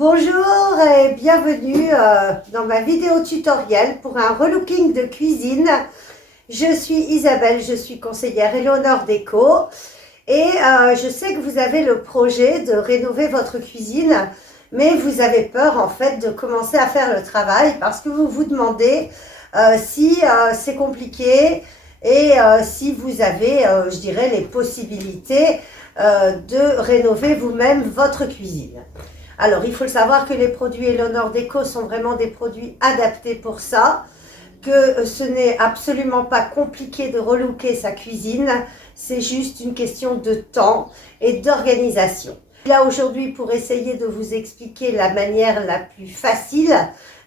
Bonjour et bienvenue dans ma vidéo tutoriel pour un relooking de cuisine. Je suis Isabelle, je suis conseillère Eleonore Déco et je sais que vous avez le projet de rénover votre cuisine, mais vous avez peur en fait de commencer à faire le travail parce que vous vous demandez si c'est compliqué et si vous avez, je dirais, les possibilités de rénover vous-même votre cuisine. Alors, il faut le savoir que les produits Eleonore Déco sont vraiment des produits adaptés pour ça, que ce n'est absolument pas compliqué de relooker sa cuisine, c'est juste une question de temps et d'organisation. Là, aujourd'hui, pour essayer de vous expliquer la manière la plus facile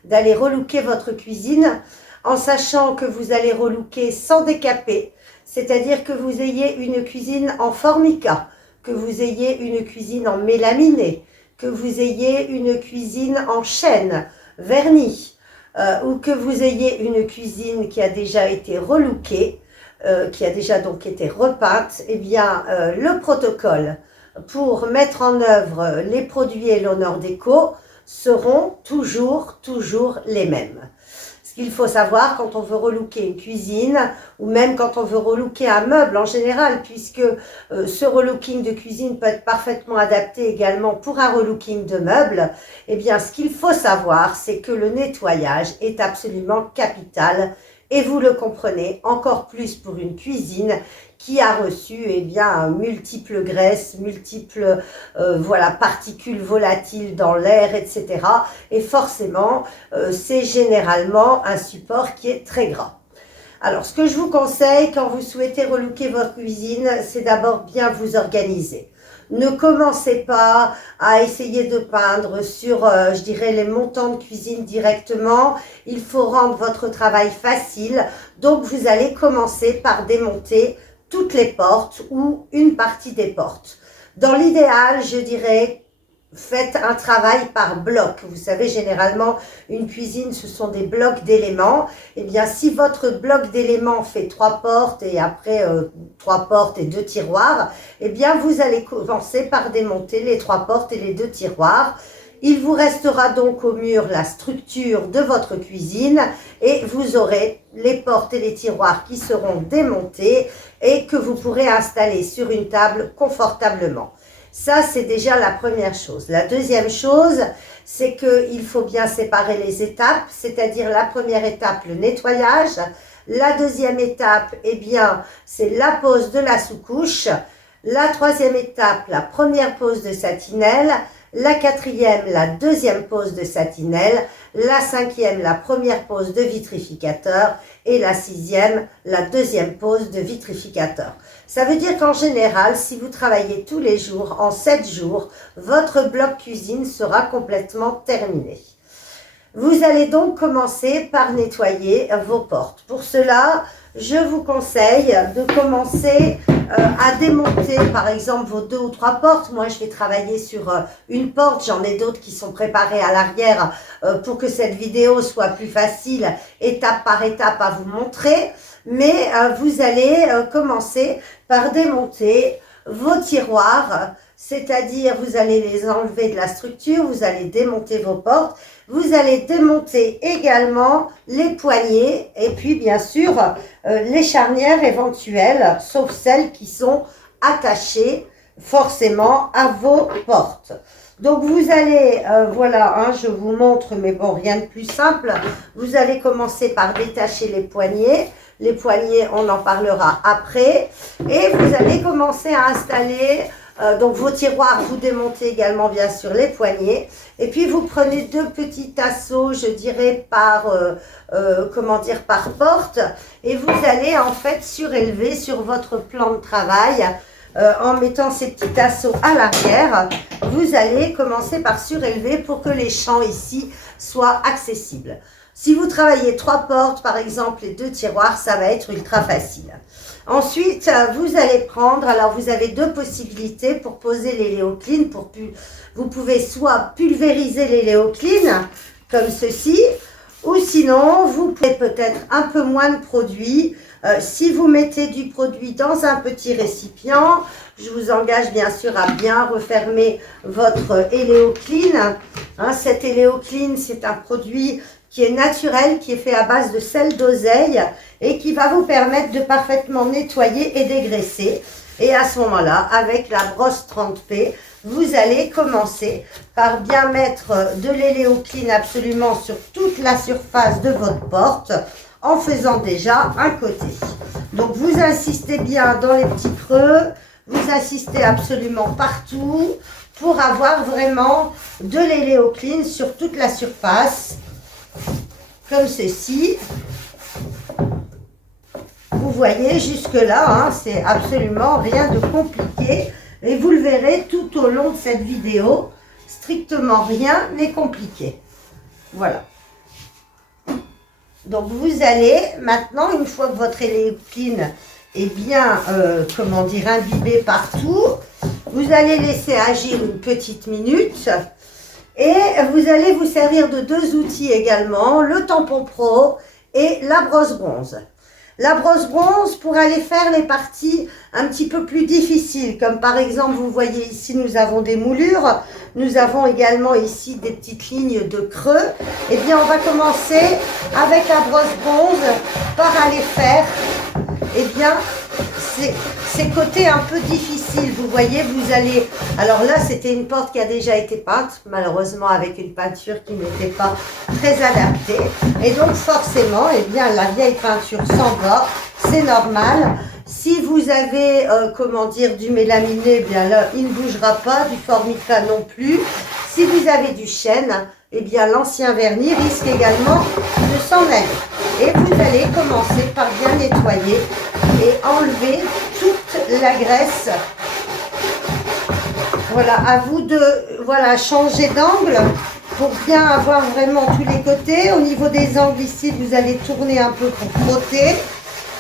d'aller relooker votre cuisine, en sachant que vous allez relooker sans décaper, c'est-à-dire que vous ayez une cuisine en formica, que vous ayez une cuisine en mélaminé, que vous ayez une cuisine en chêne, vernis, ou que vous ayez une cuisine qui a déjà été relookée, qui a déjà donc été repeinte, eh bien le protocole pour mettre en œuvre les produits Eleonore Déco seront toujours les mêmes. Ce qu'il faut savoir quand on veut relooker une cuisine ou même quand on veut relooker un meuble en général, puisque ce relooking de cuisine peut être parfaitement adapté également pour un relooking de meubles, eh bien ce qu'il faut savoir, c'est que le nettoyage est absolument capital et vous le comprenez encore plus pour une cuisine qui a reçu multiples graisses, multiples particules volatiles dans l'air, etc. Et forcément, c'est généralement un support qui est très gras. Alors, ce que je vous conseille quand vous souhaitez relooker votre cuisine, c'est d'abord bien vous organiser. Ne commencez pas à essayer de peindre sur, je dirais, les montants de cuisine directement. Il faut rendre votre travail facile. Donc, vous allez commencer par démonter toutes les portes ou une partie des portes. Dans l'idéal, je dirais, faites un travail par bloc. Vous savez, généralement, une cuisine, ce sont des blocs d'éléments. Eh bien, si votre bloc d'éléments fait 3 portes et après 3 portes et 2 tiroirs, eh bien, vous allez commencer par démonter les 3 portes et les 2 tiroirs. Il vous restera donc au mur la structure de votre cuisine et vous aurez les portes et les tiroirs qui seront démontés et que vous pourrez installer sur une table confortablement. Ça, c'est déjà la première chose. La deuxième chose, c'est qu'il faut bien séparer les étapes, c'est-à-dire la première étape, le nettoyage. La deuxième étape, eh bien, c'est la pose de la sous-couche. La troisième étape, la première pose de satinelle. La quatrième, la deuxième pose de satinelle, la cinquième, la première pose de vitrificateur et la sixième, la deuxième pose de vitrificateur. Ça veut dire qu'en général, si vous travaillez tous les jours, en 7 jours, votre bloc cuisine sera complètement terminé. Vous allez donc commencer par nettoyer vos portes. Pour cela, je vous conseille de commencer à démonter par exemple vos 2 ou 3 portes. Moi, je vais travailler sur une porte. J'en ai d'autres qui sont préparées à l'arrière pour que cette vidéo soit plus facile, étape par étape à vous montrer. Mais vous allez commencer par démonter vos tiroirs, c'est-à-dire vous allez les enlever de la structure, vous allez démonter vos portes, vous allez démonter également les poignées et puis bien sûr les charnières éventuelles, sauf celles qui sont attachées forcément à vos portes. Donc vous allez, je vous montre, mais bon, rien de plus simple. Vous allez commencer par détacher les poignées. Les poignées, on en parlera après. Et vous allez commencer à installer donc vos tiroirs. Vous démontez également bien sûr les poignées. Et puis vous prenez 2 petits tasseaux, je dirais par par porte. Et vous allez en fait surélever sur votre plan de travail. En mettant ces petits tasseaux à l'arrière, vous allez commencer par surélever pour que les champs ici soient accessibles. Si vous travaillez 3 portes, par exemple, et 2 tiroirs, ça va être ultra facile. Ensuite, vous allez prendre, alors vous avez 2 possibilités pour poser les Léo Clean. Vous pouvez soit pulvériser les Léo Clean, comme ceci, ou sinon, vous pouvez peut-être un peu moins de produits, Si vous mettez du produit dans un petit récipient, je vous engage bien sûr à bien refermer votre Eleo Clean. Cet Eleo Clean, c'est un produit qui est naturel, qui est fait à base de sel d'oseille et qui va vous permettre de parfaitement nettoyer et dégraisser. Et à ce moment-là, avec la brosse 30P, vous allez commencer par bien mettre de l'Eleo Clean absolument sur toute la surface de votre porte en faisant déjà un côté. Donc vous insistez bien dans les petits creux, vous insistez absolument partout pour avoir vraiment de l'Eleo Clean sur toute la surface, comme ceci. Vous voyez jusque là, c'est absolument rien de compliqué et vous le verrez tout au long de cette vidéo, strictement rien n'est compliqué. Voilà. Donc vous allez maintenant, une fois que votre Eleo Clean est bien, imbibé partout, vous allez laisser agir une petite minute et vous allez vous servir de deux outils également, le tampon pro et la brosse bronze. La brosse bronze pour aller faire les parties un petit peu plus difficiles, comme par exemple, vous voyez ici, nous avons des moulures, nous avons également ici des petites lignes de creux. Eh bien, on va commencer avec la brosse bronze par aller faire, ces côtés un peu difficiles. Vous voyez, vous allez... Alors là, c'était une porte qui a déjà été peinte, malheureusement avec une peinture qui n'était pas très adaptée. Et donc, forcément, la vieille peinture s'en va, c'est normal. Si vous avez, du mélaminé, bien là, il ne bougera pas, du formica non plus. Si vous avez du chêne, l'ancien vernis risque également de s'en aller. Et vous allez commencer par bien nettoyer et enlever toute la graisse. Voilà, à vous de changer d'angle pour bien avoir vraiment tous les côtés. Au niveau des angles ici, vous allez tourner un peu pour frotter.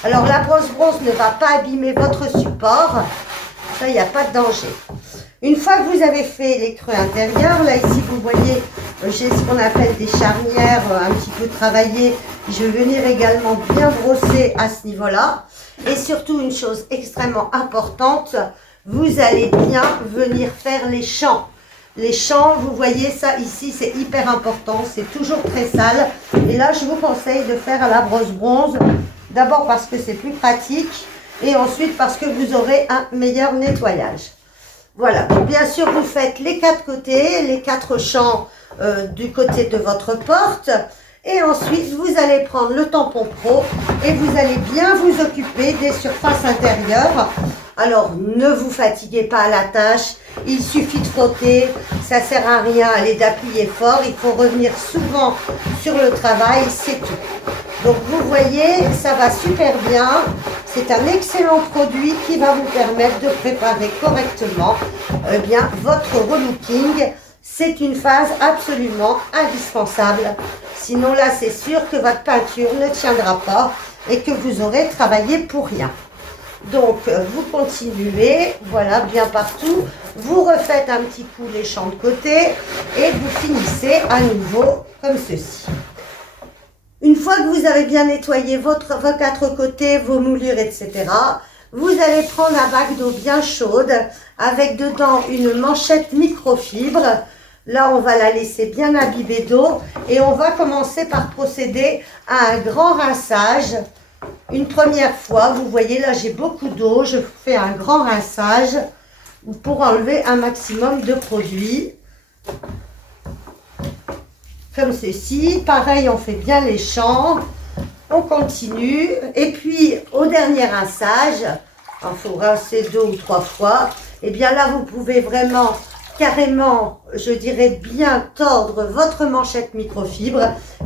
Alors la brosse bronze ne va pas abîmer votre support, ça il n'y a pas de danger. Une fois que vous avez fait les creux intérieurs, là ici vous voyez, j'ai ce qu'on appelle des charnières un petit peu travaillées. Je vais venir également bien brosser à ce niveau-là. Et surtout une chose extrêmement importante, vous allez bien venir faire les champs. Les champs, vous voyez ça ici, c'est hyper important, c'est toujours très sale. Et là, je vous conseille de faire à la brosse bronze, d'abord parce que c'est plus pratique et ensuite parce que vous aurez un meilleur nettoyage. Voilà, donc bien sûr, vous faites les quatre côtés, les quatre champs du côté de votre porte. Et ensuite, vous allez prendre le tampon pro et vous allez bien vous occuper des surfaces intérieures. Alors, ne vous fatiguez pas à la tâche, il suffit de frotter, ça ne sert à rien d'appuyer fort, il faut revenir souvent sur le travail, c'est tout. Donc, vous voyez, ça va super bien, c'est un excellent produit qui va vous permettre de préparer correctement votre relooking. C'est une phase absolument indispensable. Sinon là, c'est sûr que votre peinture ne tiendra pas et que vous aurez travaillé pour rien. Donc, vous continuez, voilà, bien partout. Vous refaites un petit coup les champs de côté et vous finissez à nouveau comme ceci. Une fois que vous avez bien nettoyé vos quatre côtés, vos moulures, etc., vous allez prendre un bac d'eau bien chaude avec dedans une manchette microfibre. Là, on va la laisser bien imbibée d'eau et on va commencer par procéder à un grand rinçage. Une première fois, vous voyez là, j'ai beaucoup d'eau, je fais un grand rinçage pour enlever un maximum de produits. Comme ceci, pareil, on fait bien les champs, on continue et puis au dernier rinçage, il faut rincer 2 ou 3 fois, et bien là, vous pouvez vraiment carrément, je dirais, bien tordre votre manchette microfibre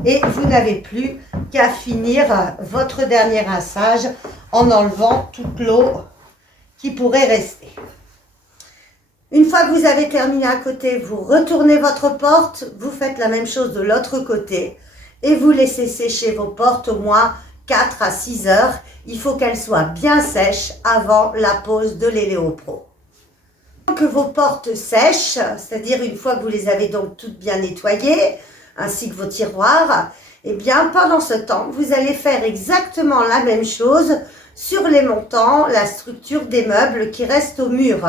et vous n'avez plus qu'à finir votre dernier rinçage en enlevant toute l'eau qui pourrait rester. Une fois que vous avez terminé un côté, vous retournez votre porte, vous faites la même chose de l'autre côté et vous laissez sécher vos portes au moins 4 à 6 heures. Il faut qu'elles soient bien sèches avant la pose de l'Eleo Pro. Que vos portes sèchent, c'est-à-dire une fois que vous les avez donc toutes bien nettoyées, ainsi que vos tiroirs, eh bien, pendant ce temps, vous allez faire exactement la même chose sur les montants, la structure des meubles qui restent au mur.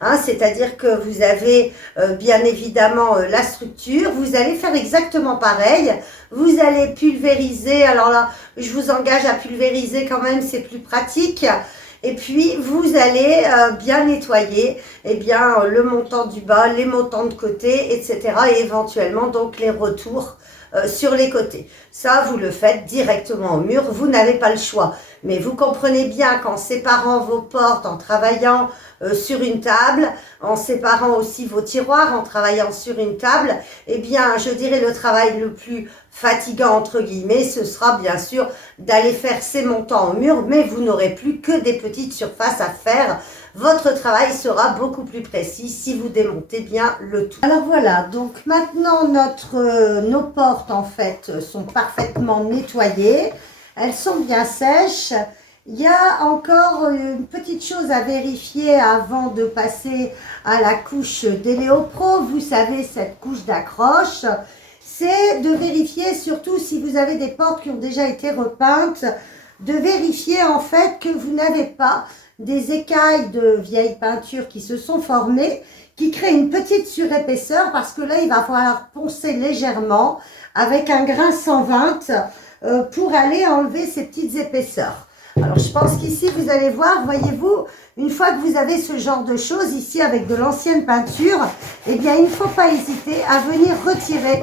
Hein, c'est-à-dire que vous avez bien évidemment la structure, vous allez faire exactement pareil, vous allez pulvériser, alors là, je vous engage à pulvériser quand même, c'est plus pratique. Et puis, vous allez bien nettoyer le montant du bas, les montants de côté, etc. Et éventuellement, donc, les retours sur les côtés. Ça, vous le faites directement au mur, vous n'avez pas le choix. Mais vous comprenez bien qu'en séparant vos portes, en travaillant sur une table, en séparant aussi vos tiroirs, en travaillant sur une table, eh bien, je dirais le travail le plus fatigant, entre guillemets, ce sera bien sûr d'aller faire ces montants au mur, mais vous n'aurez plus que des petites surfaces à faire. Votre travail sera beaucoup plus précis si vous démontez bien le tout. Alors voilà, donc maintenant nos portes en fait sont parfaitement nettoyées. Elles sont bien sèches. Il y a encore une petite chose à vérifier avant de passer à la couche d'Eléopro. Vous savez, cette couche d'accroche, c'est de vérifier surtout si vous avez des portes qui ont déjà été repeintes, de vérifier en fait que vous n'avez pas des écailles de vieille peinture qui se sont formées, qui créent une petite surépaisseur parce que là, il va falloir poncer légèrement avec un grain 120 pour aller enlever ces petites épaisseurs. Alors, je pense qu'ici, vous allez voir, voyez-vous, une fois que vous avez ce genre de choses ici avec de l'ancienne peinture, eh bien, il ne faut pas hésiter à venir retirer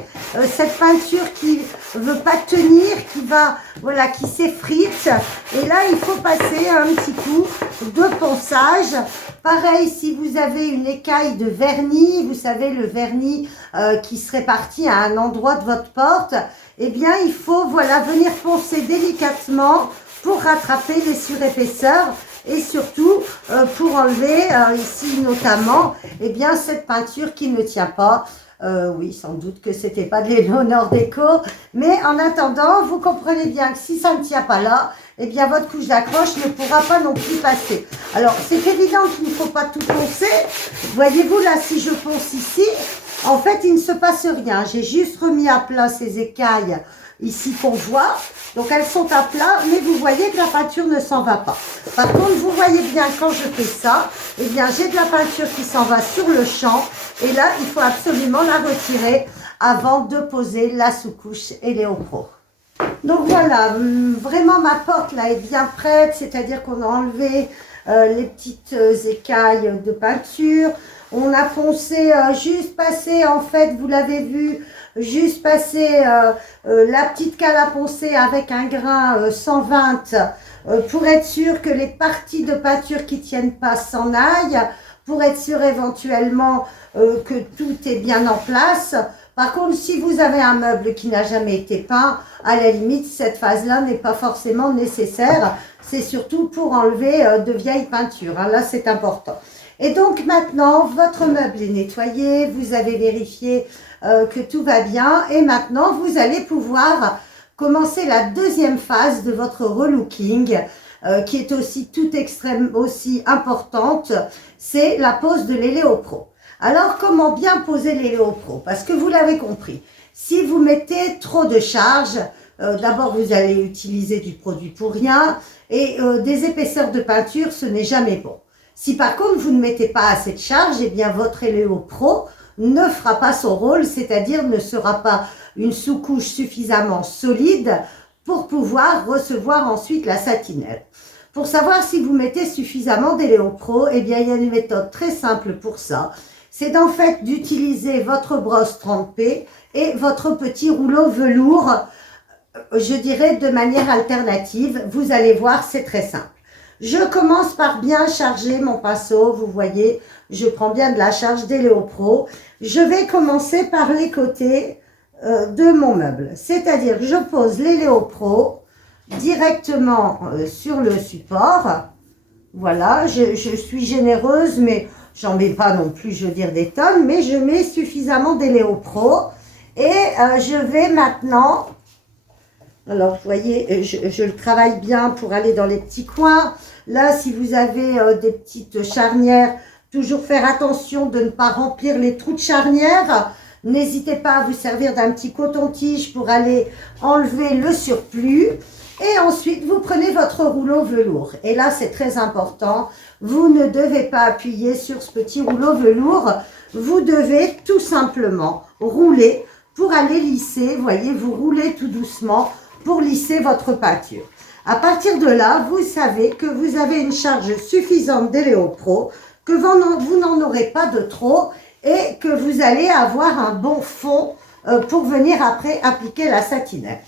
cette peinture qui ne veut pas tenir, qui s'effrite. Et là, il faut passer un petit coup de ponçage. Pareil, si vous avez une écaille de vernis, vous savez, le vernis qui se répartit à un endroit de votre porte, eh bien, il faut, venir poncer délicatement pour rattraper les surépaisseurs et surtout pour enlever ici notamment cette peinture qui ne tient pas. Oui, sans doute que c'était pas de l'Eleonore Déco, mais en attendant, vous comprenez bien que si ça ne tient pas là, eh bien votre couche d'accroche ne pourra pas non plus passer. Alors, c'est évident qu'il ne faut pas tout poncer. Voyez-vous là, si je ponce ici, en fait, il ne se passe rien. J'ai juste remis à plat ces écailles ici qu'on voit. Donc, elles sont à plat, mais vous voyez que la peinture ne s'en va pas. Par contre, vous voyez bien quand je fais ça, eh bien, j'ai de la peinture qui s'en va sur le champ. Et là, il faut absolument la retirer avant de poser la sous-couche Eléopro. Donc voilà, vraiment ma porte là est bien prête, c'est-à-dire qu'on a enlevé les petites écailles de peinture. On a poncé, juste passé, en fait, vous l'avez vu, juste passer la petite cale à poncer avec un grain 120 pour être sûr que les parties de peinture qui ne tiennent pas s'en aillent, pour être sûr éventuellement que tout est bien en place. Par contre, si vous avez un meuble qui n'a jamais été peint, à la limite, cette phase-là n'est pas forcément nécessaire. C'est surtout pour enlever de vieilles peintures. Hein. Là, c'est important. Et donc maintenant, votre meuble est nettoyé, vous avez vérifié que tout va bien et maintenant, vous allez pouvoir commencer la deuxième phase de votre relooking qui est aussi aussi importante, c'est la pose de l'Eléopro. Alors, comment bien poser l'Eléopro? Parce que vous l'avez compris, si vous mettez trop de charge, d'abord vous allez utiliser du produit pour rien et des épaisseurs de peinture, ce n'est jamais bon. Si par contre vous ne mettez pas assez de charge, eh bien votre Eléopro ne fera pas son rôle, c'est-à-dire ne sera pas une sous-couche suffisamment solide pour pouvoir recevoir ensuite la satinelle. Pour savoir si vous mettez suffisamment d'Eléopro, eh bien il y a une méthode très simple pour ça. C'est en fait d'utiliser votre brosse 30P et votre petit rouleau velours, je dirais de manière alternative. Vous allez voir, c'est très simple. Je commence par bien charger mon pinceau, vous voyez, je prends bien de la charge d'Eléopro. Je vais commencer par les côtés de mon meuble, c'est-à-dire je pose l'Eléopro directement sur le support. Voilà, je suis généreuse, mais j'en mets pas non plus, je veux dire, des tonnes, mais je mets suffisamment d'Eléopro. Et je vais maintenant, alors vous voyez, je le travaille bien pour aller dans les petits coins. Là, si vous avez des petites charnières, toujours faire attention de ne pas remplir les trous de charnière. N'hésitez pas à vous servir d'un petit coton-tige pour aller enlever le surplus. Et ensuite, vous prenez votre rouleau velours. Et là, c'est très important. Vous ne devez pas appuyer sur ce petit rouleau velours. Vous devez tout simplement rouler pour aller lisser. Vous voyez, vous roulez tout doucement pour lisser votre peinture. À partir de là, vous savez que vous avez une charge suffisante d'Eléo-Pro, que vous n'en aurez pas de trop et que vous allez avoir un bon fond pour venir après appliquer la satinelle.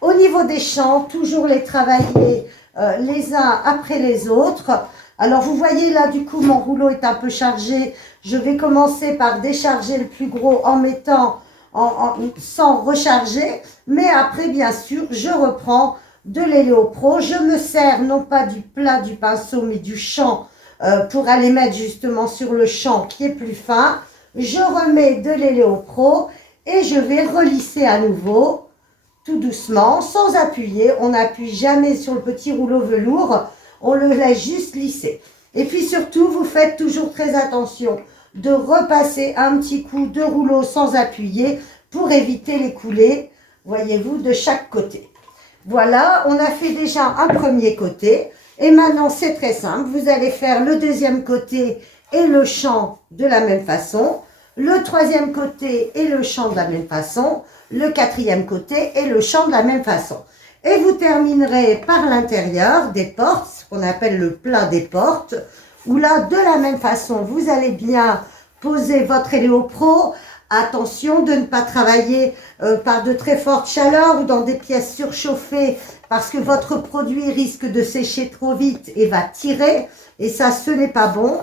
Au niveau des champs, toujours les travailler les uns après les autres. Alors vous voyez là, du coup, mon rouleau est un peu chargé. Je vais commencer par décharger le plus gros en mettant, sans recharger. Mais après, bien sûr, je reprends de l'Eléo-Pro. Je me sers non pas du plat du pinceau, mais du champ pour aller mettre justement sur le champ qui est plus fin. Je remets de l'Eléo-Pro et je vais relisser à nouveau. Tout doucement, sans appuyer. On n'appuie jamais sur le petit rouleau velours. On le laisse juste lisser. Et puis surtout, vous faites toujours très attention de repasser un petit coup de rouleau sans appuyer pour éviter les coulées, voyez-vous, de chaque côté. Voilà, on a fait déjà un premier côté. Et maintenant, c'est très simple. Vous allez faire le deuxième côté et le champ de la même façon. Le troisième côté et le champ de la même façon. Le quatrième côté et le champ de la même façon. Et vous terminerez par l'intérieur des portes, ce qu'on appelle le plat des portes, où là, de la même façon, vous allez bien poser votre Eléo-Pro. Attention de ne pas travailler par de très fortes chaleurs ou dans des pièces surchauffées parce que votre produit risque de sécher trop vite et va tirer. Et ça, ce n'est pas bon.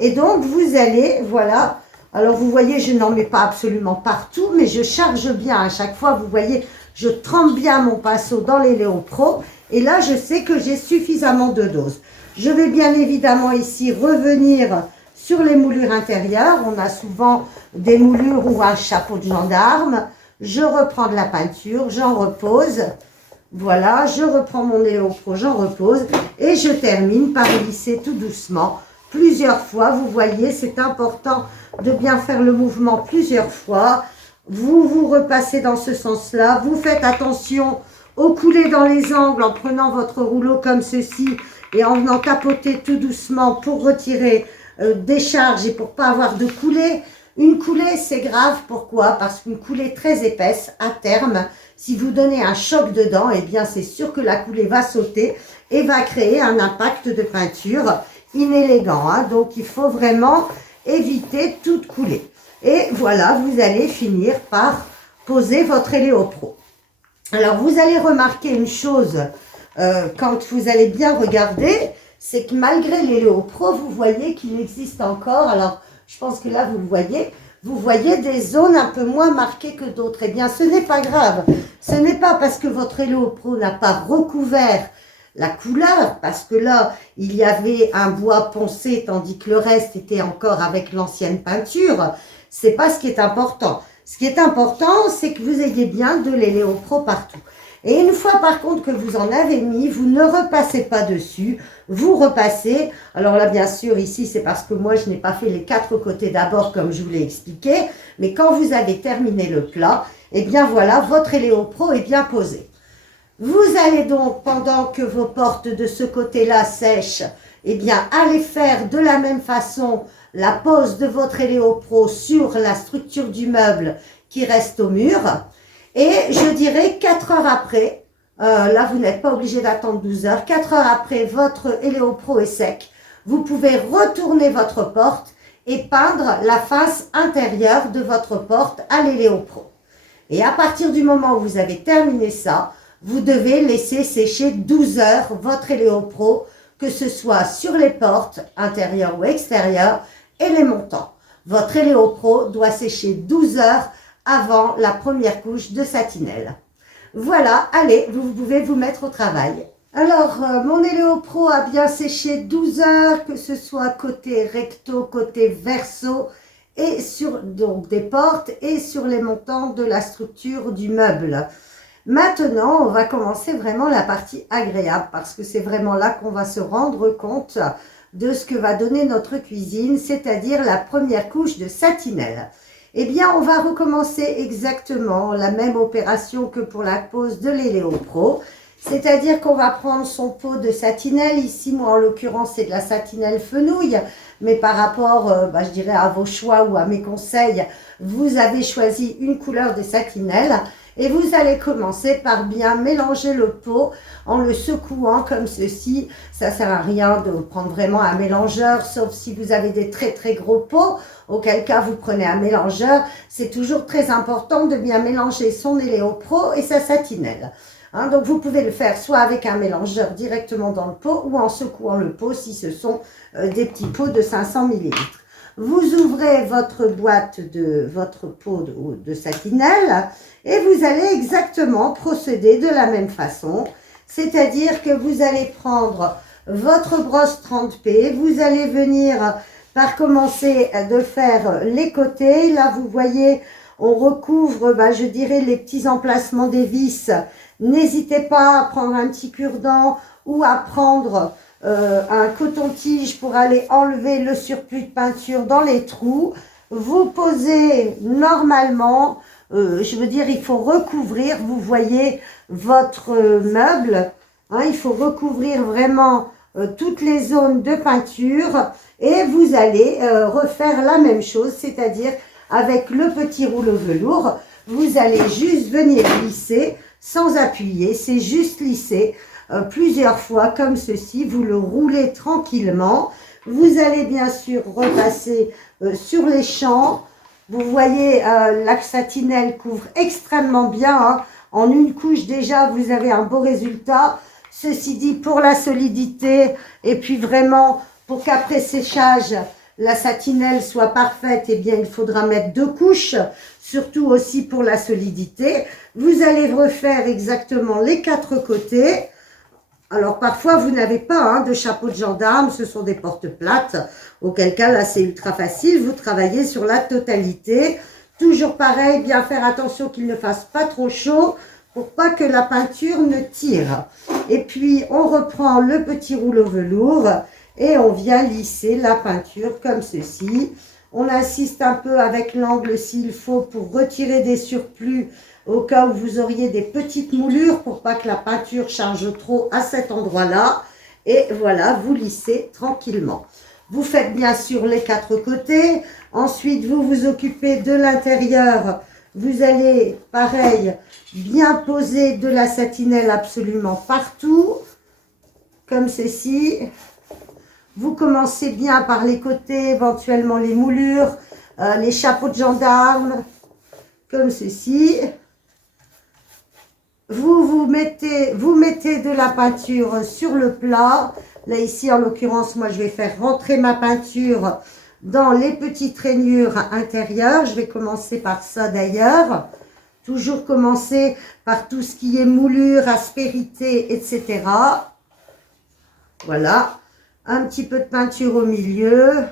Et donc, vous allez, voilà. Alors, vous voyez, je n'en mets pas absolument partout, mais je charge bien à chaque fois. Vous voyez, je trempe bien mon pinceau dans l'Eléo-Pro. Et là, je sais que j'ai suffisamment de dose. Je vais bien évidemment ici revenir sur les moulures intérieures. On a souvent des moulures ou un chapeau de gendarme. Je reprends de la peinture, j'en repose. Voilà, je reprends mon Eléo-Pro, j'en repose. Et je termine par lisser tout doucement. Plusieurs fois, vous voyez, c'est important de bien faire le mouvement plusieurs fois. Vous repassez dans ce sens-là. Vous faites attention aux coulées dans les angles en prenant votre rouleau comme ceci et en venant tapoter tout doucement pour retirer des charges et pour pas avoir de coulées. Une coulée, c'est grave. Pourquoi? Parce qu'une coulée très épaisse, à terme, si vous donnez un choc dedans, eh bien, c'est sûr que la coulée va sauter et va créer un impact de peinture inélégant. Hein. Donc, il faut vraiment éviter toute coulée. Et voilà, vous allez finir par poser votre Eléo-Pro. Alors, vous allez remarquer une chose quand vous allez bien regarder, c'est que malgré l'Eléo-Pro, vous voyez qu'il existe encore, alors je pense que là vous voyez des zones un peu moins marquées que d'autres. Eh bien, ce n'est pas grave. Ce n'est pas parce que votre Eléo-Pro n'a pas recouvert la couleur, parce que là, il y avait un bois poncé, tandis que le reste était encore avec l'ancienne peinture. C'est pas ce qui est important. Ce qui est important, c'est que vous ayez bien de l'Eléo-Pro partout. Et une fois par contre que vous en avez mis, vous ne repassez pas dessus, vous repassez. Alors là, bien sûr, ici, c'est parce que moi, je n'ai pas fait les 4 côtés d'abord, comme je vous l'ai expliqué. Mais quand vous avez terminé le plat, eh bien voilà, votre Eléo-Pro est bien posé. Vous allez donc, pendant que vos portes de ce côté-là sèchent, eh bien, aller faire de la même façon la pose de votre Eléo-Pro sur la structure du meuble qui reste au mur. Et je dirais 4 heures après, là vous n'êtes pas obligé d'attendre 12 heures, 4 heures après votre Eléo-Pro est sec, vous pouvez retourner votre porte et peindre la face intérieure de votre porte à l'Eléo-Pro. Et à partir du moment où vous avez terminé ça, vous devez laisser sécher 12 heures votre Eléo-Pro, que ce soit sur les portes, intérieures ou extérieures, et les montants. Votre Eléo-Pro doit sécher 12 heures avant la première couche de satinelle. Voilà, allez, vous pouvez vous mettre au travail. Alors, mon Eléo-Pro a bien séché 12 heures, que ce soit côté recto, côté verso, et sur donc des portes et sur les montants de la structure du meuble. Maintenant, on va commencer vraiment la partie agréable, parce que c'est vraiment là qu'on va se rendre compte de ce que va donner notre cuisine, c'est-à-dire la première couche de satinelle. Eh bien, on va recommencer exactement la même opération que pour la pose de l'Eléo Pro. C'est-à-dire qu'on va prendre son pot de satinelle. Ici, moi, en l'occurrence, c'est de la satinelle fenouil. Mais par rapport, je dirais, à vos choix ou à mes conseils, vous avez choisi une couleur de satinelle. Et vous allez commencer par bien mélanger le pot en le secouant comme ceci. Ça ne sert à rien de prendre vraiment un mélangeur, sauf si vous avez des très très gros pots, auquel cas vous prenez un mélangeur. C'est toujours très important de bien mélanger son Eléo Pro et sa satinelle. Hein, donc vous pouvez le faire soit avec un mélangeur directement dans le pot ou en secouant le pot si ce sont des petits pots de 500 ml. Vous ouvrez votre boîte de votre pot de satinelle et vous allez exactement procéder de la même façon. C'est-à-dire que vous allez prendre votre brosse 30P, vous allez venir par commencer de faire les côtés. Là, vous voyez, on recouvre, je dirais, les petits emplacements des vis. N'hésitez pas à prendre un petit cure-dent ou à prendre un coton-tige pour aller enlever le surplus de peinture dans les trous. Vous posez normalement, je veux dire, il faut recouvrir, vous voyez, votre meuble. Hein, il faut recouvrir vraiment toutes les zones de peinture et vous allez refaire la même chose, c'est-à-dire avec le petit rouleau velours, vous allez juste venir lisser sans appuyer, c'est juste lisser plusieurs fois comme ceci, vous le roulez tranquillement. Vous allez bien sûr repasser sur les champs. Vous voyez, la satinelle couvre extrêmement bien. Hein. En une couche déjà, vous avez un beau résultat. Ceci dit, pour la solidité et puis vraiment pour qu'après séchage, la satinelle soit parfaite, eh bien, il faudra mettre 2 couches, surtout aussi pour la solidité. Vous allez refaire exactement les 4 côtés. Alors, parfois, vous n'avez pas de chapeau de gendarme, ce sont des portes plates, auquel cas, là, c'est ultra facile. Vous travaillez sur la totalité. Toujours pareil, bien faire attention qu'il ne fasse pas trop chaud pour pas que la peinture ne tire. Et puis, on reprend le petit rouleau velours et on vient lisser la peinture comme ceci. On insiste un peu avec l'angle s'il faut pour retirer des surplus au cas où vous auriez des petites moulures pour pas que la peinture charge trop à cet endroit-là. Et voilà, vous lissez tranquillement. Vous faites bien sûr les 4 côtés. Ensuite, vous vous occupez de l'intérieur. Vous allez, pareil, bien poser de la satinelle absolument partout, comme ceci. Vous commencez bien par les côtés, éventuellement les moulures, les chapeaux de gendarme, comme ceci. Vous mettez de la peinture sur le plat. Là, ici, en l'occurrence, moi, je vais faire rentrer ma peinture dans les petites rainures intérieures. Je vais commencer par ça, d'ailleurs. Toujours commencer par tout ce qui est moulure, aspérité, etc. Voilà. Un petit peu de peinture au milieu.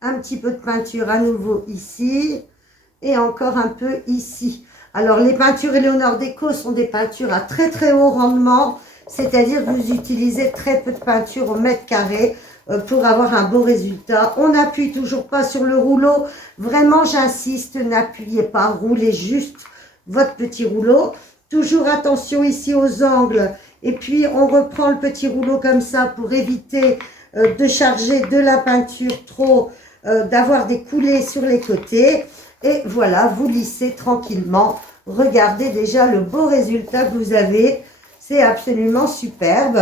Un petit peu de peinture à nouveau ici. Et encore un peu ici. Alors, les peintures Eleonore Déco sont des peintures à très très haut rendement, c'est-à-dire que vous utilisez très peu de peinture au mètre carré pour avoir un beau résultat. On n'appuie toujours pas sur le rouleau. Vraiment, j'insiste, n'appuyez pas, roulez juste votre petit rouleau. Toujours attention ici aux angles. Et puis, on reprend le petit rouleau comme ça pour éviter de charger de la peinture trop, d'avoir des coulées sur les côtés. Et voilà, vous lissez tranquillement. Regardez déjà le beau résultat que vous avez. C'est absolument superbe.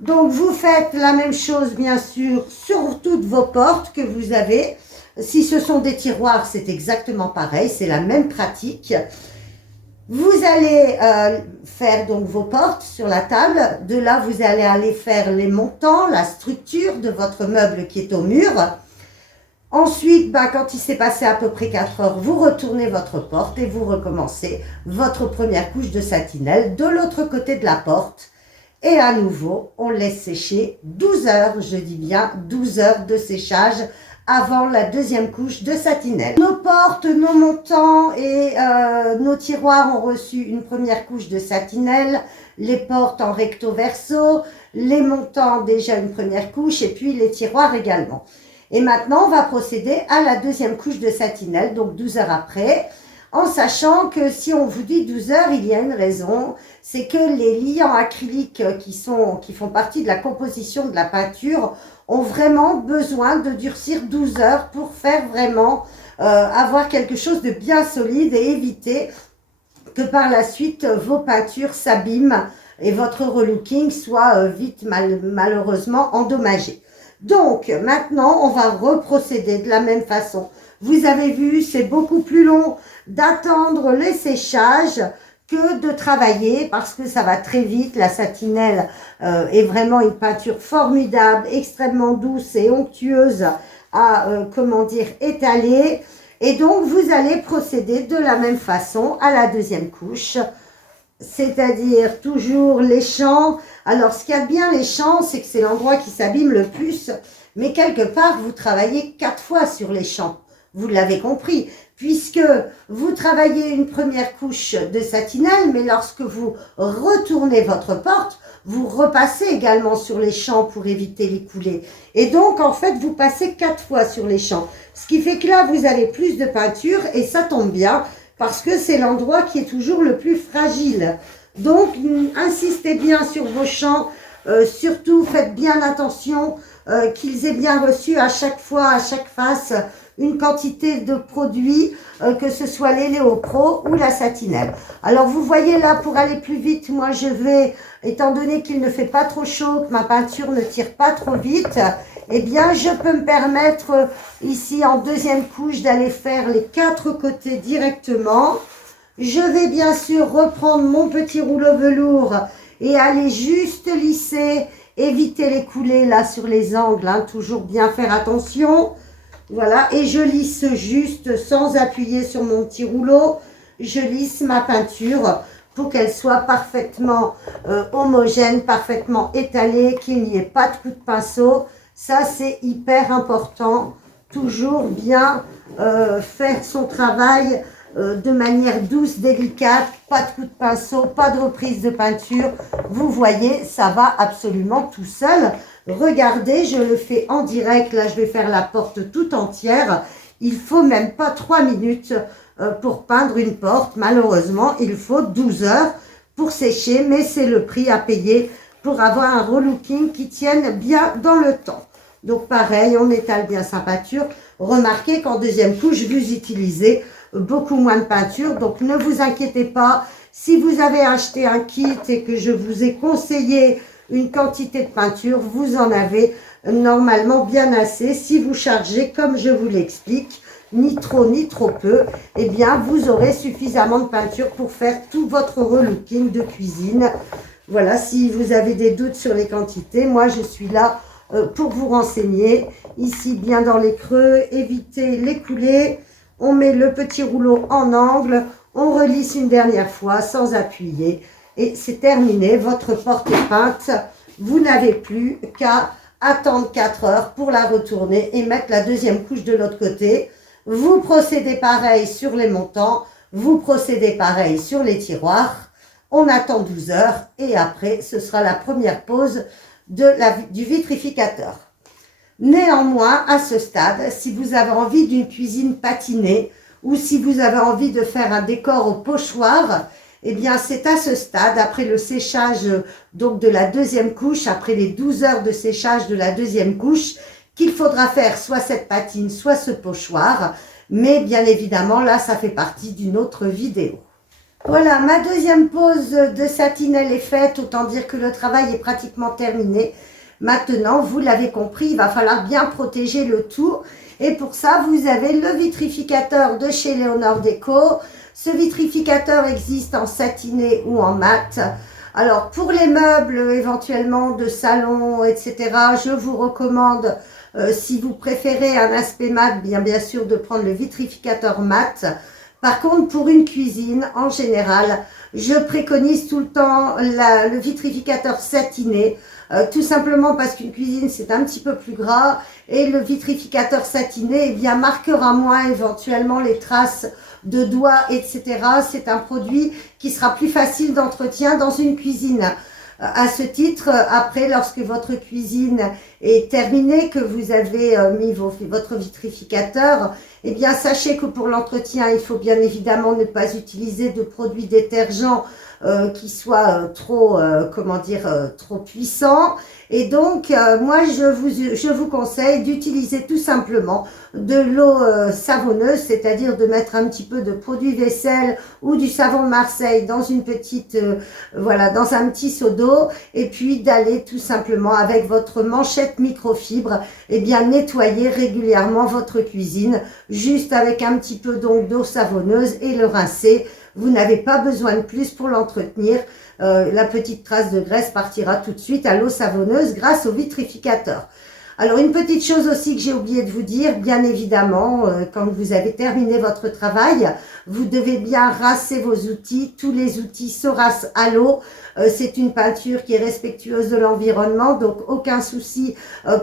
Donc, vous faites la même chose, bien sûr, sur toutes vos portes que vous avez. Si ce sont des tiroirs, c'est exactement pareil. C'est la même pratique. Vous allez faire donc vos portes sur la table. De là, vous allez aller faire les montants, la structure de votre meuble qui est au mur. Ensuite, quand il s'est passé à peu près 4 heures, vous retournez votre porte et vous recommencez votre première couche de satinelle de l'autre côté de la porte. Et à nouveau, on laisse sécher 12 heures, je dis bien 12 heures de séchage avant la deuxième couche de satinelle. Nos portes, nos montants et nos tiroirs ont reçu une première couche de satinelle, les portes en recto verso, les montants déjà une première couche et puis les tiroirs également. Et maintenant, on va procéder à la deuxième couche de satinelle, donc 12 heures après, en sachant que si on vous dit 12 heures, il y a une raison, c'est que les liants acryliques qui font partie de la composition de la peinture ont vraiment besoin de durcir 12 heures pour faire vraiment avoir quelque chose de bien solide et éviter que par la suite vos peintures s'abîment et votre relooking soit vite malheureusement endommagé. Donc maintenant on va reprocéder de la même façon. Vous avez vu, c'est beaucoup plus long d'attendre les séchages que de travailler parce que ça va très vite. La satinelle est vraiment une peinture formidable, extrêmement douce et onctueuse à étaler. Et donc vous allez procéder de la même façon à la deuxième couche, c'est-à-dire toujours les champs. Alors ce qu'il y a de bien les champs, c'est que c'est l'endroit qui s'abîme le plus, mais quelque part vous travaillez 4 fois sur les champs. Vous l'avez compris, puisque vous travaillez une première couche de satinelle, mais lorsque vous retournez votre porte, vous repassez également sur les champs pour éviter les coulées. Et donc, en fait, vous passez 4 fois sur les champs. Ce qui fait que là, vous avez plus de peinture et ça tombe bien parce que c'est l'endroit qui est toujours le plus fragile. Donc, insistez bien sur vos champs. Surtout, faites bien attention qu'ils aient bien reçu à chaque fois, à chaque face, une quantité de produits, que ce soit l'Eleo Pro ou la satinelle. Alors vous voyez là, pour aller plus vite, moi je vais, étant donné qu'il ne fait pas trop chaud, que ma peinture ne tire pas trop vite, eh bien je peux me permettre ici en deuxième couche d'aller faire les 4 côtés directement. Je vais bien sûr reprendre mon petit rouleau velours et aller juste lisser, éviter les coulées là sur les angles, hein, toujours bien faire attention. Voilà, et je lisse juste sans appuyer sur mon petit rouleau. Je lisse ma peinture pour qu'elle soit parfaitement homogène, parfaitement étalée, qu'il n'y ait pas de coup de pinceau. Ça, c'est hyper important. Toujours bien faire son travail de manière douce, délicate. Pas de coup de pinceau, pas de reprise de peinture. Vous voyez, ça va absolument tout seul. Regardez, je le fais en direct. Là, je vais faire la porte tout entière. Il faut même pas 3 minutes pour peindre une porte. Malheureusement, il faut 12 heures pour sécher, mais c'est le prix à payer pour avoir un relooking qui tienne bien dans le temps. Donc pareil, on étale bien sa peinture. Remarquez qu'en deuxième couche, vous utilisez beaucoup moins de peinture. Donc ne vous inquiétez pas. Si vous avez acheté un kit et que je vous ai conseillé une quantité de peinture, vous en avez normalement bien assez. Si vous chargez, comme je vous l'explique, ni trop ni trop peu, eh bien vous aurez suffisamment de peinture pour faire tout votre relooking de cuisine. Voilà, si vous avez des doutes sur les quantités, moi je suis là pour vous renseigner. Ici, bien dans les creux, évitez les coulées. On met le petit rouleau en angle, on relisse une dernière fois sans appuyer. Et c'est terminé, votre porte est peinte. Vous n'avez plus qu'à attendre 4 heures pour la retourner et mettre la deuxième couche de l'autre côté. Vous procédez pareil sur les montants, vous procédez pareil sur les tiroirs. On attend 12 heures et après, ce sera la première pause du vitrificateur. Néanmoins, à ce stade, si vous avez envie d'une cuisine patinée ou si vous avez envie de faire un décor au pochoir, eh bien, c'est à ce stade, après le séchage donc de la deuxième couche, après les 12 heures de séchage de la deuxième couche, qu'il faudra faire soit cette patine, soit ce pochoir. Mais bien évidemment, là, ça fait partie d'une autre vidéo. Voilà, ma deuxième pause de satinelle est faite. Autant dire que le travail est pratiquement terminé. Maintenant, vous l'avez compris, il va falloir bien protéger le tout. Et pour ça, vous avez le vitrificateur de chez Léonore Déco. Ce vitrificateur existe en satiné ou en mat. Alors, pour les meubles éventuellement de salon, etc., je vous recommande, si vous préférez un aspect mat, bien sûr, de prendre le vitrificateur mat. Par contre, pour une cuisine, en général, je préconise tout le temps le vitrificateur satiné. Tout simplement parce qu'une cuisine, c'est un petit peu plus gras. Et le vitrificateur satiné, eh bien, marquera moins éventuellement les traces de doigts, etc. C'est un produit qui sera plus facile d'entretien dans une cuisine. À ce titre, après, lorsque votre cuisine est terminé, que vous avez mis votre vitrificateur, eh bien sachez que pour l'entretien, il faut bien évidemment ne pas utiliser de produits détergents qui soient trop, trop puissants. Et donc, moi, je vous conseille d'utiliser tout simplement de l'eau savonneuse, c'est-à-dire de mettre un petit peu de produit vaisselle ou du savon de Marseille dans une petite, dans un petit seau d'eau, et puis d'aller tout simplement avec votre manchette microfibre, eh bien nettoyer régulièrement votre cuisine, juste avec un petit peu donc d'eau savonneuse et le rincer. Vous n'avez pas besoin de plus pour l'entretenir. La petite trace de graisse partira tout de suite à l'eau savonneuse grâce au vitrificateur. Alors, une petite chose aussi que j'ai oublié de vous dire, bien évidemment, quand vous avez terminé votre travail, vous devez bien rincer vos outils. Tous les outils se rincent à l'eau. C'est une peinture qui est respectueuse de l'environnement, donc aucun souci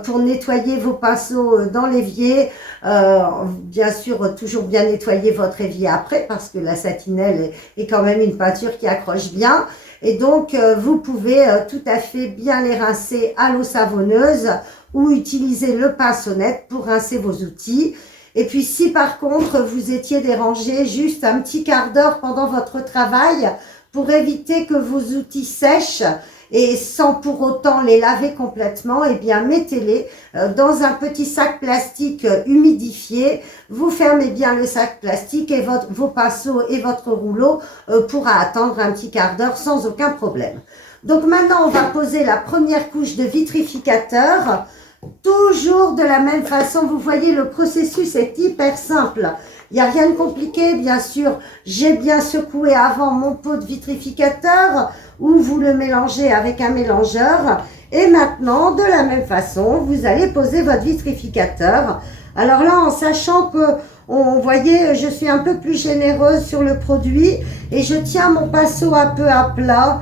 pour nettoyer vos pinceaux dans l'évier. Bien sûr, toujours bien nettoyer votre évier après, parce que la satinelle est quand même une peinture qui accroche bien. Et donc, vous pouvez tout à fait bien les rincer à l'eau savonneuse ou utiliser le pinceau-net pour rincer vos outils. Et puis, si par contre, vous étiez dérangé juste un petit quart d'heure pendant votre travail pour éviter que vos outils sèchent et sans pour autant les laver complètement, eh bien, mettez-les dans un petit sac plastique humidifié. Vous fermez bien le sac plastique et vos pinceaux et votre rouleau pourra attendre un petit quart d'heure sans aucun problème. Donc maintenant, on va poser la première couche de vitrificateur. Toujours de la même façon, vous voyez, le processus est hyper simple. Il n'y a rien de compliqué, bien sûr. J'ai bien secoué avant mon pot de vitrificateur ou vous le mélangez avec un mélangeur. Et maintenant, de la même façon, vous allez poser votre vitrificateur. Alors là, en sachant que, vous voyez, je suis un peu plus généreuse sur le produit et je tiens mon pinceau un peu à plat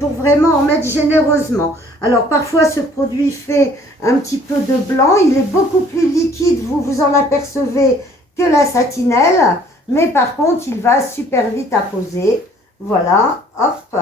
pour vraiment en mettre généreusement. Alors parfois ce produit fait un petit peu de blanc, il est beaucoup plus liquide, vous vous en apercevez, que la satinelle, mais par contre il va super vite à poser. Voilà, hop,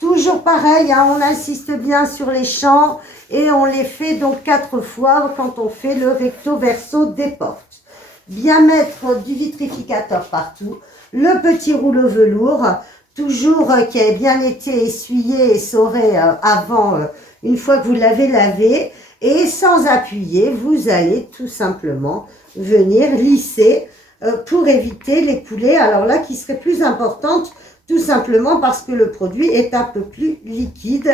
toujours pareil, hein, on insiste bien sur les champs et on les fait donc 4 fois quand on fait le recto verso des portes. Bien mettre du vitrificateur partout, le petit rouleau velours, toujours qui a bien été essuyé et essoré avant, une fois que vous l'avez lavé, et sans appuyer, vous allez tout simplement venir lisser pour éviter les coulées, alors là qui serait plus importante, tout simplement parce que le produit est un peu plus liquide,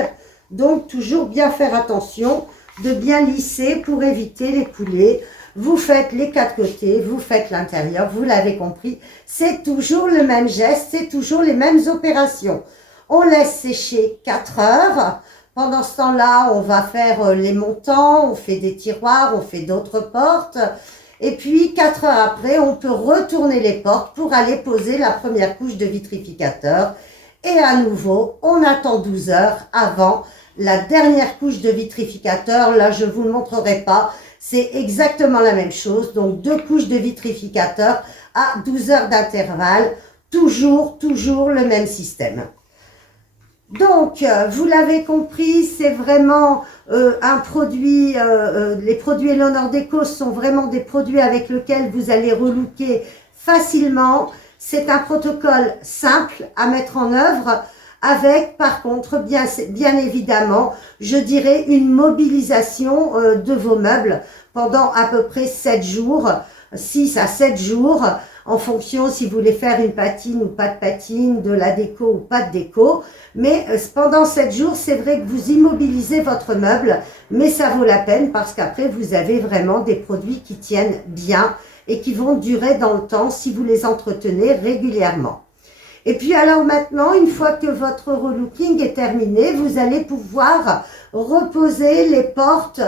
donc toujours bien faire attention de bien lisser pour éviter les coulées. Vous faites les 4 côtés, vous faites l'intérieur, vous l'avez compris, c'est toujours le même geste, c'est toujours les mêmes opérations. On laisse sécher 4 heures. Pendant ce temps-là, on va faire les montants, on fait des tiroirs, on fait d'autres portes. Et puis, 4 heures après, on peut retourner les portes pour aller poser la première couche de vitrificateur. Et à nouveau, on attend 12 heures avant la dernière couche de vitrificateur. Là, je ne vous le montrerai pas. C'est exactement la même chose. Donc, 2 couches de vitrificateur à 12 heures d'intervalle. Toujours le même système. Donc, vous l'avez compris, c'est vraiment un produit, les produits Eleonore Deco sont vraiment des produits avec lesquels vous allez relooker facilement. C'est un protocole simple à mettre en œuvre avec, par contre, bien évidemment, je dirais une mobilisation de vos meubles pendant à peu près 7 jours, 6 à 7 jours, en fonction si vous voulez faire une patine ou pas de patine, de la déco ou pas de déco. Mais pendant 7 jours, c'est vrai que vous immobilisez votre meuble, mais ça vaut la peine parce qu'après, vous avez vraiment des produits qui tiennent bien et qui vont durer dans le temps si vous les entretenez régulièrement. Et puis alors maintenant, une fois que votre relooking est terminé, vous allez pouvoir reposer les portes,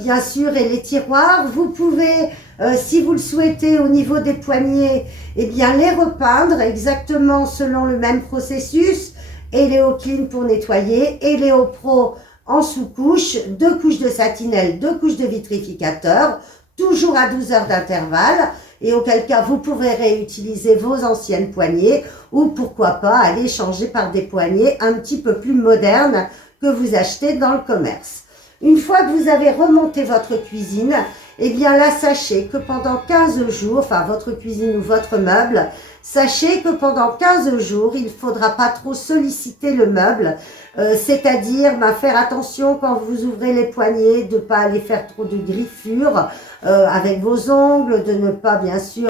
bien sûr, et les tiroirs. Vous pouvez, si vous le souhaitez, au niveau des poignées, eh bien les repeindre exactement selon le même processus. Eléo Clean pour nettoyer, Eléo Pro en sous-couche, 2 couches de satinelle, 2 couches de vitrificateur, toujours à 12 heures d'intervalle. Et auquel cas, vous pourrez réutiliser vos anciennes poignées ou pourquoi pas aller changer par des poignées un petit peu plus modernes que vous achetez dans le commerce. Une fois que vous avez remonté votre cuisine, eh bien là, sachez que pendant 15 jours, enfin votre cuisine ou votre meuble, sachez que pendant 15 jours, il ne faudra pas trop solliciter le meuble, c'est-à-dire faire attention quand vous ouvrez les poignées, de ne pas aller faire trop de griffures avec vos ongles, de ne pas bien sûr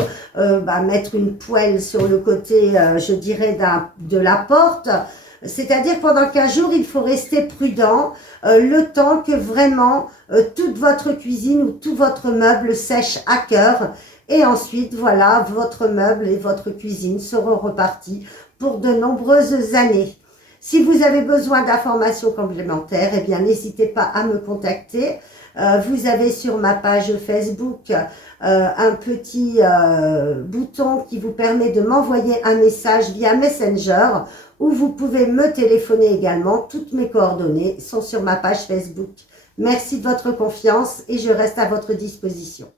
mettre une poêle sur le côté, je dirais, de la porte. C'est-à-dire pendant 15 jours, il faut rester prudent le temps que vraiment toute votre cuisine ou tout votre meuble sèche à cœur. Et ensuite, voilà, votre meuble et votre cuisine seront repartis pour de nombreuses années. Si vous avez besoin d'informations complémentaires, eh bien, n'hésitez pas à me contacter. Vous avez sur ma page Facebook un petit bouton qui vous permet de m'envoyer un message via Messenger, ou vous pouvez me téléphoner également. Toutes mes coordonnées sont sur ma page Facebook. Merci de votre confiance et je reste à votre disposition.